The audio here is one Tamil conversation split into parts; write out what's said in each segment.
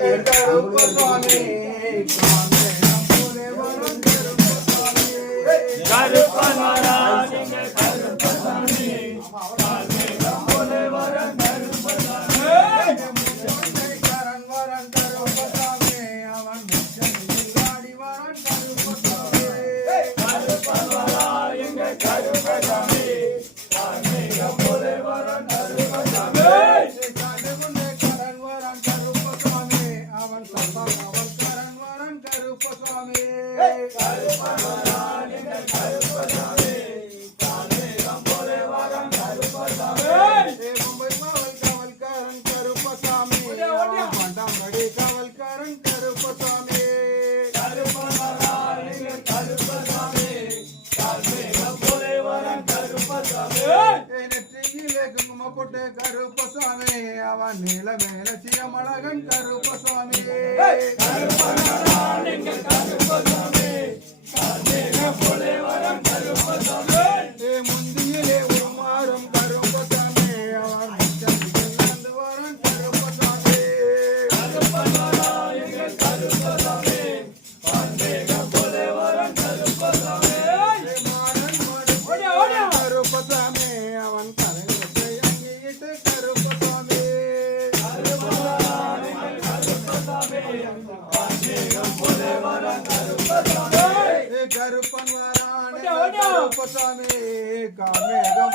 கருப்பசாமி காந்தேயம் நெற்றியிலே கருப்பு சுவாமி. அவன் நில மேல சிவமழகன் கருப்பசாமி ஏ ஏ கருப்பன் வரான் கருப்பசாமி காமேகம்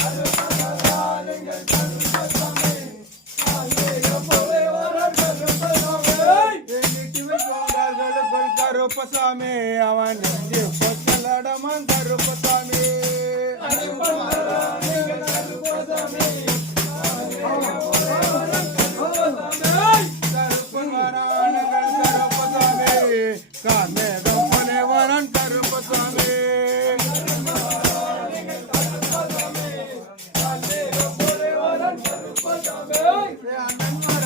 கருப்பசாமி ஏ மாத்திரம் கால்களுக்குள் கருப்பசாமி அவன் மதுரை செல்லடவன் கருப்பசாமி கொண்டார்களுக்குள் கருப்பசாமி அவன் நெஞ்சு பொத்தலடமன் கருப்பசாமி கருப்பன் అన్నమ్మ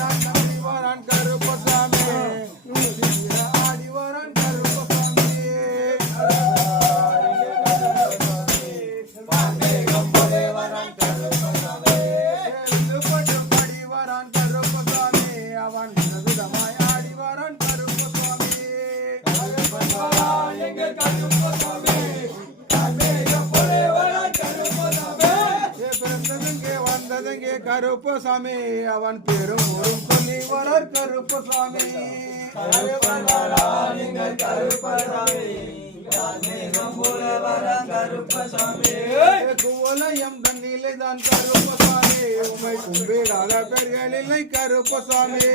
கருப்பசாமி அவன் பெரும் சொல்லி வரார் கருப்பசாமி. குவலயம் தண்ணிலே தான் கருப்பசாமி. உமை கும்பிடாத பெரிகள் இல்லை கருப்பசாமி.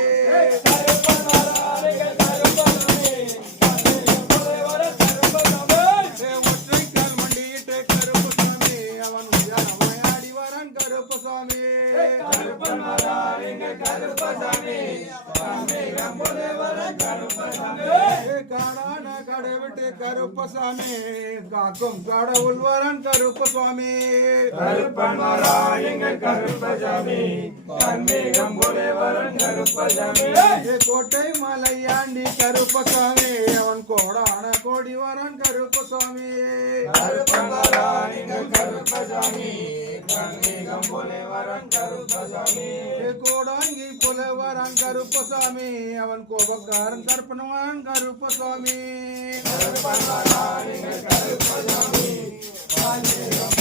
ગાણા கடை விட்டு கருப்பசாமி காக்கும் கடவுள் வரான் கருப்பசாமி ஏ கோட்டை மலையாண்டி கருப்பசாமி அவன் கோடான கோடி வரான் கருப்பசாமி ஏ கோடாங்கி புல வரான் கருப்பசாமி அவன் கோபக்காரன் கற்பனவான் I'm